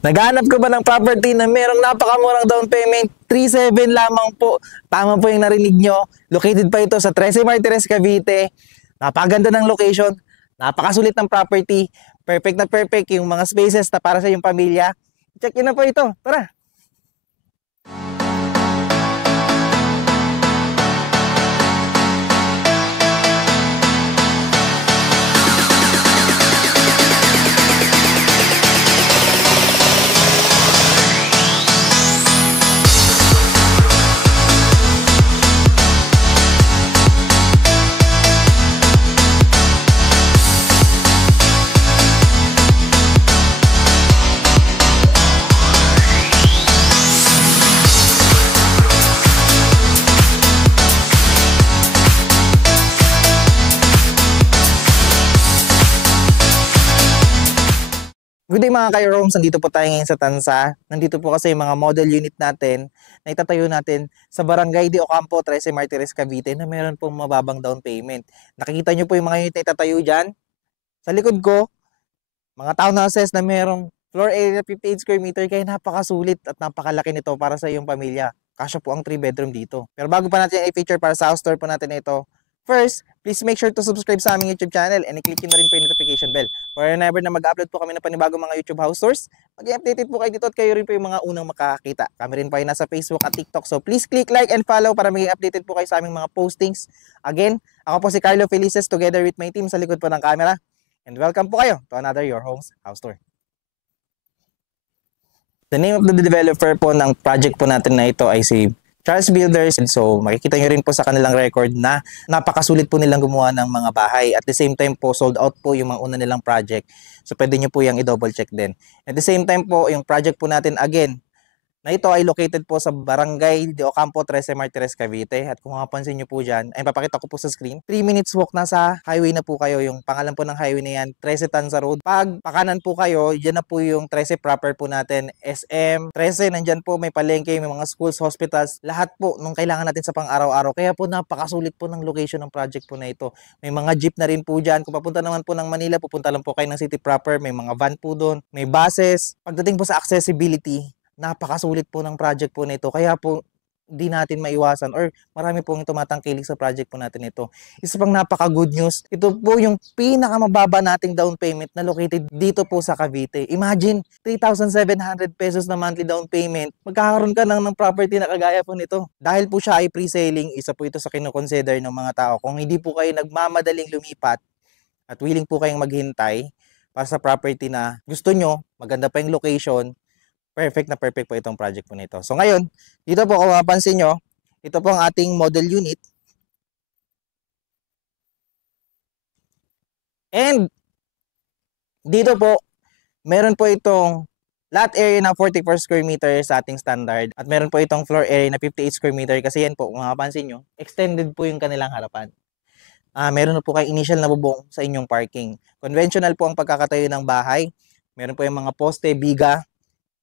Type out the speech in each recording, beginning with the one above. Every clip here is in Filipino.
Naghanap ko ba ng property na merong napakamurang down payment? 3.7 lamang po. Tama po yung narinig nyo. Located pa ito sa Trece Martires, Cavite. Napakaganda ng location. Napakasulit ng property. Perfect na perfect yung mga spaces na para sa iyong pamilya. Check in na po ito. Tara! Good day mga ka-Roms, nandito po tayo ngayon sa Tansa. Nandito po kasi yung mga model unit natin na itatayo natin sa Barangay de Ocampo, Trece Martires, Cavite na meron pong mababang down payment. Nakikita nyo po yung mga unit na itatayo dyan. Sa likod ko, mga townhouses na merong floor area 58 square meter kaya napakasulit at napakalaki nito para sa iyong pamilya. Kasya po ang 3 bedroom dito. Pero bago pa natin i-feature para sa house tour po natin ito, first, please make sure to subscribe sa aming YouTube channel and i-click nyo na rin po yung notification bell. Whenever na mag-upload po kami ng panibagong mga YouTube house tours, mag-updated po kayo dito at kayo rin po yung mga unang makakakita. Kami rin po ay nasa Facebook at TikTok. So please click like and follow para maging updated po kayo sa aming mga postings. Again, ako po si Carlo Felices together with my team sa likod po ng camera. And welcome po kayo to another Your Homes House Tour. The name of the developer po ng project po natin na ito ay si Charles Builders. And so makikita nyo rin po sa kanilang record na napakasulit po nilang gumawa ng mga bahay. At the same time po, sold out po yung mga una nilang project. So pwede nyo po yung i-double check din. At the same time po, yung project po natin again, na ito ay located po sa Barangay de Ocampo, Trece Martires, Cavite. At kung mapapansin nyo po dyan, ay papakita ko po sa screen, 3 minutes walk na sa highway na po kayo. Yung pangalan po ng highway na yan, Trece Tanza Road. Pag pakanan po kayo, dyan na po yung Trece proper po natin. SM, Trece, nandyan po may palengke, may mga schools, hospitals, lahat po nung kailangan natin sa pang-araw-araw. Kaya po napakasulit po ng location ng project po na ito. May mga jeep na rin po dyan. Kung papunta naman po ng Manila, pupunta lang po kayo ng city proper. May mga van po doon, may buses. Pagdating po sa accessibility, napakasulit po ng project po nito. Kaya po di natin maiwasan or marami pong tumatangkilik sa project po natin ito. Isa pang napaka-good news, ito po yung pinakamababa nating down payment na located dito po sa Cavite. Imagine, 3,700 pesos na monthly down payment. Magkakaroon ka ng property na kagaya po nito. Dahil po siya ay pre-selling, isa po ito sa kinoconsider ng mga tao. Kung hindi po kayo nagmamadaling lumipat at willing po kayong maghintay para sa property na gusto nyo, maganda pa yung location, perfect na perfect po itong project po nito. So ngayon, dito po kung mapansin nyo, ito po ang ating model unit. And dito po, meron po itong lot area na 44 square meter sa ating standard. At meron po itong floor area na 58 square meter kasi yan po, kung mapapansin nyo, extended po yung kanilang harapan. Meron na po kayong initial na bubong sa inyong parking. Conventional po ang pagkakatayo ng bahay. Meron po yung mga poste, biga,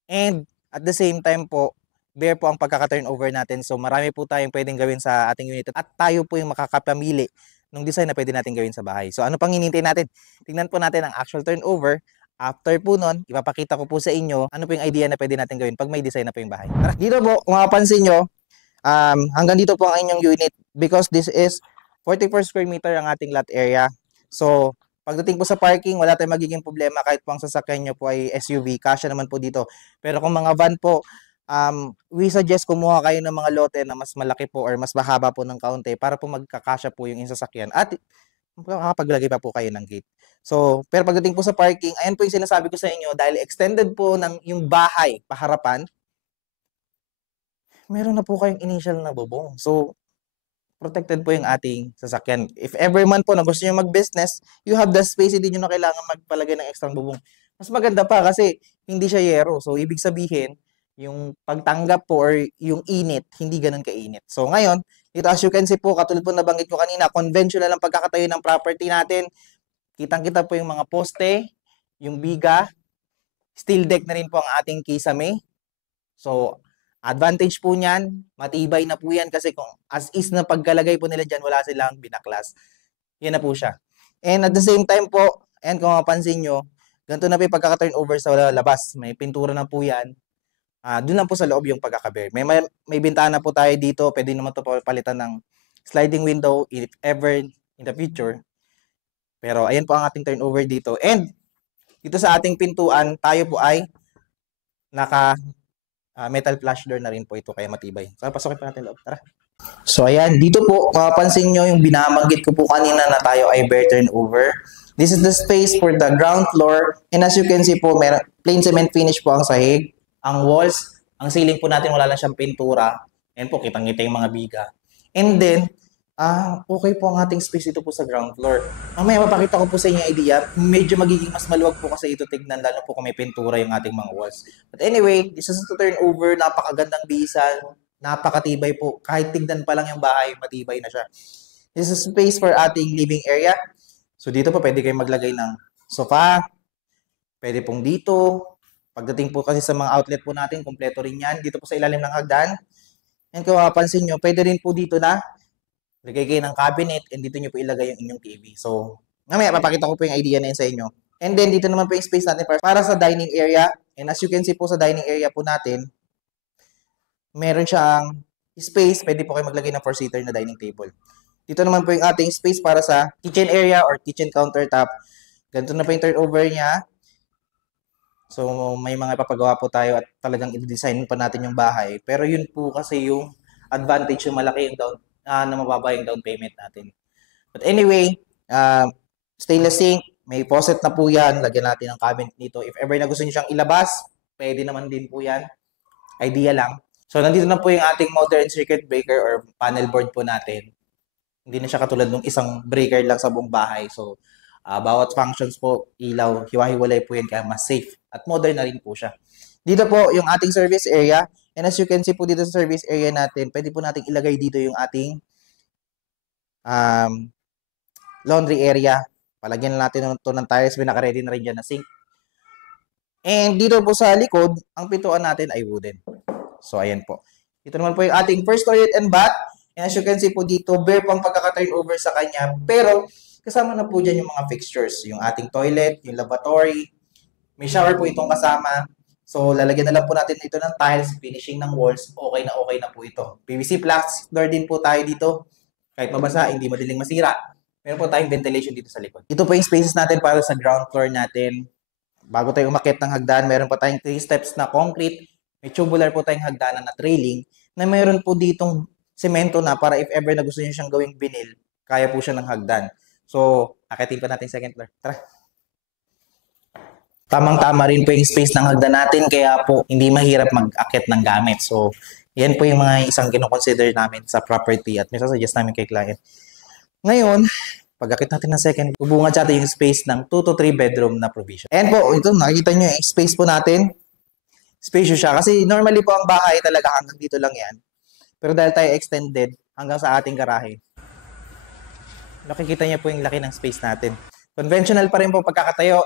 and at the same time po, bare po ang pagkaka-turnover natin. So marami po tayong pwedeng gawin sa ating unit at tayo po yung makakapamili ng design na pwede natin gawin sa bahay. So ano pang hinihintay natin? Tingnan po natin ang actual turnover. After po nun, ipapakita ko po sa inyo ano po yung idea na pwede natin gawin pag may design na po yung bahay. Tara, dito po, kung mapapansin nyo, hanggang dito po ang inyong unit because this is 44 square meter ang ating lot area. So pagdating po sa parking, wala tayong magiging problema kahit po ang sasakyan nyo po ay SUV, kasya naman po dito. Pero kung mga van po, we suggest kumuha kayo ng mga lote na mas malaki po or mas mahaba po ng kaunti para po magkakasya po yung sasakyan at makakapaglagay pa po kayo ng gate. So, pero pagdating po sa parking, ayan po yung sinasabi ko sa inyo, dahil extended po ng yung bahay paharapan, meron na po kayong initial na bubong. So, protected po yung ating sasakyan. If ever man po na gusto nyo mag-business, you have the space, hindi nyo na kailangan magpalagay ng extra bubong. Mas maganda pa kasi hindi siya yero. So, ibig sabihin, yung pagtanggap po or yung init, hindi ganun kainit. So, ngayon, dito as you can see po, katulad po nabanggit ko kanina, conventional ang pagkakatayo ng property natin. Kitang-kita po yung mga poste, yung biga, steel deck na rin po ang ating kisame. So, advantage po niyan, matibay na po yan kasi kung as is na pagkalagay po nila dyan, wala silang binaklas. Yan na po siya. And at the same time po, and kung mapansin nyo, Ganito na po yung pagkaka-turnover sa labas. May pintura na po yan. Doon lang po sa loob yung pagkaka-bare. May bintana po tayo dito. Pwede naman ito palitan ng sliding window if ever in the future. Pero ayan po ang ating turnover dito. And dito sa ating pintuan, tayo po ay naka metal flash door na rin po ito kaya matibay. So pasokin pa natin loob. Tara. So ayan, dito po mapapansin nyo yung binabanggit ko po kanina na tayo ay bare turnover. This is the space for the ground floor. And as you can see po, plain cement finish po ang sahig. Ang walls, ang ceiling po natin wala lang siyang pintura. Ayan po, kitang-kita yung mga biga. And then, okay po ang ating space dito po sa ground floor. Mamaya mapakita ko po sa inyo yung idea. Medyo magiging mas maluwag po kasi ito tignan lalo po kung may pintura yung ating mga walls. But anyway, this is the turnover. Napakagandang bisan. Napakatibay po. Kahit tignan pa lang yung bahay, matibay na siya. This is space for ating living area. So dito po pwede kayong maglagay ng sofa. Pwede pong dito. Pagdating po kasi sa mga outlet po natin, kompleto rin yan. Dito po sa ilalim ng hagdan. And kung mapapansin nyo, pwede rin po dito na lagay kayo ng cabinet and dito nyo po ilagay yung inyong TV. So, mamaya papakita ko po yung idea na yun sa inyo. And then, dito naman po yung space natin para sa dining area. And as you can see po sa dining area po natin, meron siyang space. Pwede po kayo maglagay ng 4-seater na dining table. Dito naman po yung ating space para sa kitchen area or kitchen countertop. Ganito na po yung turnover niya. So, may mga ipapagawa po tayo at talagang i-design pa natin yung bahay. Pero yun po kasi yung advantage yung malaki yung na mababa yung down payment natin. But anyway, stainless sink, may faucet na po yan. Lagyan natin ng cabinet dito. If ever na gusto nyo siyang ilabas, pwede naman din po yan. Idea lang. So, nandito na po yung ating modern circuit breaker or panel board po natin. Hindi na siya katulad ng isang breaker lang sa buong bahay. So, bawat functions po, ilaw, hiwa-hiwalay po yan kaya mas safe. At modern na rin po siya. Dito po yung ating service area. And as you can see po dito sa service area natin, pwede po natin ilagay dito yung ating laundry area. Palagyan natin ito ng tiles. May naka-ready na rin dyan na sink. And dito po sa likod, ang pintuan natin ay wooden. So, ayan po. Dito naman po yung ating first toilet and bath. And as you can see po dito, bare pang pagkaka-turnover sa kanya. Pero, kasama na po dyan yung mga fixtures. Yung ating toilet, yung lavatory. May shower po itong kasama. So, lalagyan na lang po natin ito ng tiles, finishing ng walls. Okay na po ito. PVC flux door din po tayo dito. Kahit mabasa, hindi madaling masira. Meron po tayong ventilation dito sa likod. Ito po yung spaces natin para sa ground floor natin. Bago tayo umakyat ng hagdan, meron pa tayong 3 steps na concrete. May tubular po tayong hagdanan na trailing na meron po ditong semento na para if ever na gusto nyo siyang gawing vinyl, kaya po siya ng hagdan. So, akitin pa natin second floor. Tara. Tamang-tama rin po yung space ng hagdan natin kaya po hindi mahirap mag-akit ng gamit. So, yan po yung mga isang kinoconsider namin sa property at may sasuggest namin kay client. Ngayon, pag-akit natin ng second, bubungad sa atin yung space ng 2 to 3 bedroom na provision. And po, ito, nakikita nyo yung space po natin. Spacious siya. Kasi normally po ang bahay talaga hanggang dito lang yan. Pero dahil tayo extended hanggang sa ating garahe, nakikita niyo po yung laki ng space natin. Conventional pa rin po pagkakatayo.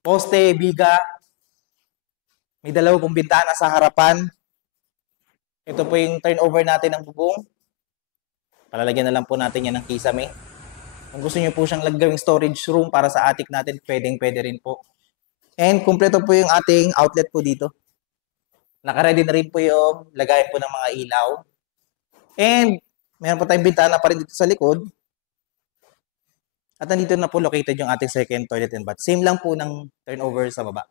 Poste, biga. May 2 pong bintana sa harapan. Ito po yung turnover natin ng bubong. Palalagyan na lang po natin yan ng kisame. Kung gusto niyo po siyang gawing storage room para sa attic natin, pwede rin po. And kumpleto po yung ating outlet po dito. Naka-ready na rin po yung lagayan po ng mga ilaw. And meron po tayong bintana pa rin dito sa likod. At nandito na po located yung ating second toilet and bath. Same lang po ng turnover sa baba.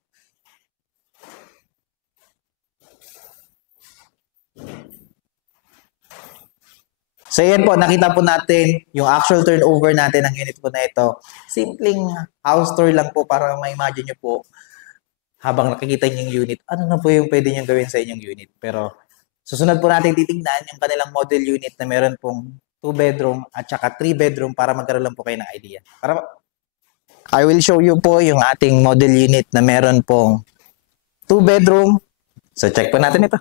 So yan po, nakita po natin yung actual turnover natin ng unit po na ito. Simpleng house tour lang po para ma-imagine nyo po habang nakikita nyo yung unit, ano na po yung pwede nyo gawin sa inyong unit. Pero susunod po natin titignan yung kanilang model unit na meron pong 2 bedroom at saka 3 bedroom para magkaroon lang po kayo ng idea. I will show you po yung ating model unit na meron pong 2 bedroom. So check po natin ito.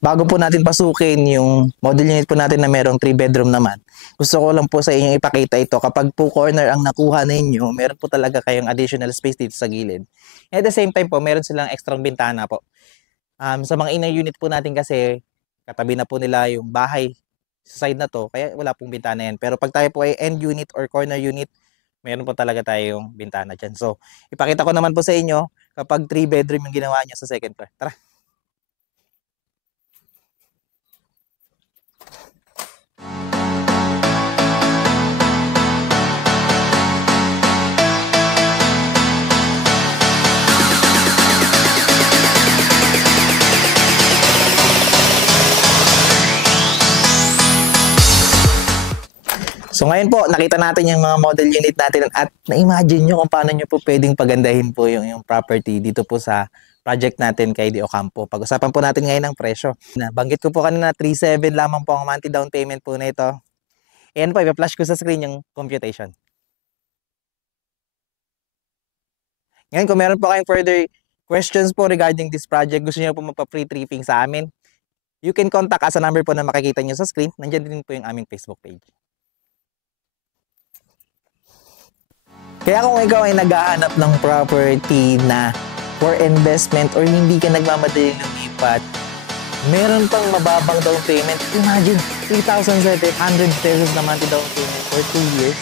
bago po natin pasukin yung model unit po natin na merong 3 bedroom naman, gusto ko lang po sa inyo ipakita ito. Kapag po corner ang nakuha ninyo, meron po talaga kayong additional space dito sa gilid. And at the same time po, meron silang extra bintana po. Sa mga inner unit po natin kasi, katabi na po nila yung bahay sa side na to, kaya wala pong bintana yan. Pero pag tayo po ay end unit or corner unit, meron po talaga tayong bintana dyan. So, ipakita ko naman po sa inyo kapag 3 bedroom yung ginawa nyo sa second floor. Tara! So ngayon po, nakita natin yung mga model unit natin at na-imagine nyo kung paano nyo po pwedeng pagandahin po yung property dito po sa project natin kay De Ocampo. Pag-usapan po natin ngayon ng presyo. Banggit ko po kanina 3.7 lamang po ang monthly down payment po na ito. Ayan po, ipa-flash ko sa screen yung computation. Ngayon, kung meron po kayong further questions po regarding this project, gusto niyo po magpa-free tripping sa amin, you can contact us sa number po na makikita nyo sa screen. Nandiyan din po yung aming Facebook page. Kaya kung ikaw ay naghahanap ng property na for investment or hindi ka nagmamadali lumipat, meron pang mababang down payment. Imagine, 3,700 pesos na monthly down payment for 2 years.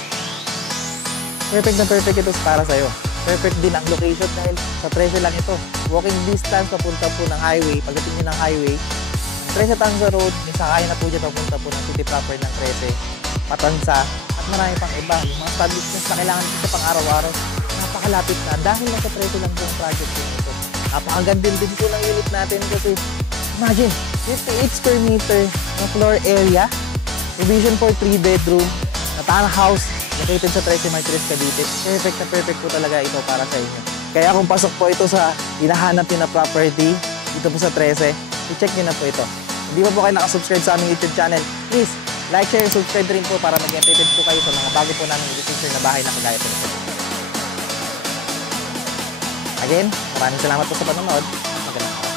Perfect na perfect ito para sa'yo. Perfect din ang location dahil sa presyo lang ito. Walking distance papunta po ng highway. Pagdating nyo ng highway, Trece Tanza Road, may sakay na po dyan papunta po ng city proper ng Trece, Patansa, at marami pang iba. Yung mga establishments na kailangan dito pang araw-araw, napakalapit na dahil nasa Trece lang po ang project po ito. Napakagandang din po ng unit natin kasi imagine, 58 square meter na floor area, provision for 3 bedroom, na townhouse, located sa Trece Martires, Cavite. Perfect na perfect po talaga ito para sa inyo. Kaya kung pasok po ito sa hinahanap nyo na property, dito po sa Trece, i-check nyo na po ito. Hindi pa po kayo nakasubscribe sa aming YouTube channel, please, like, share, subscribe rin po para maging updated po kayo sa mga bago po namin i-feature na bahay na kagaya po nito. Again, maraming salamat po sa panonood. Magandang araw.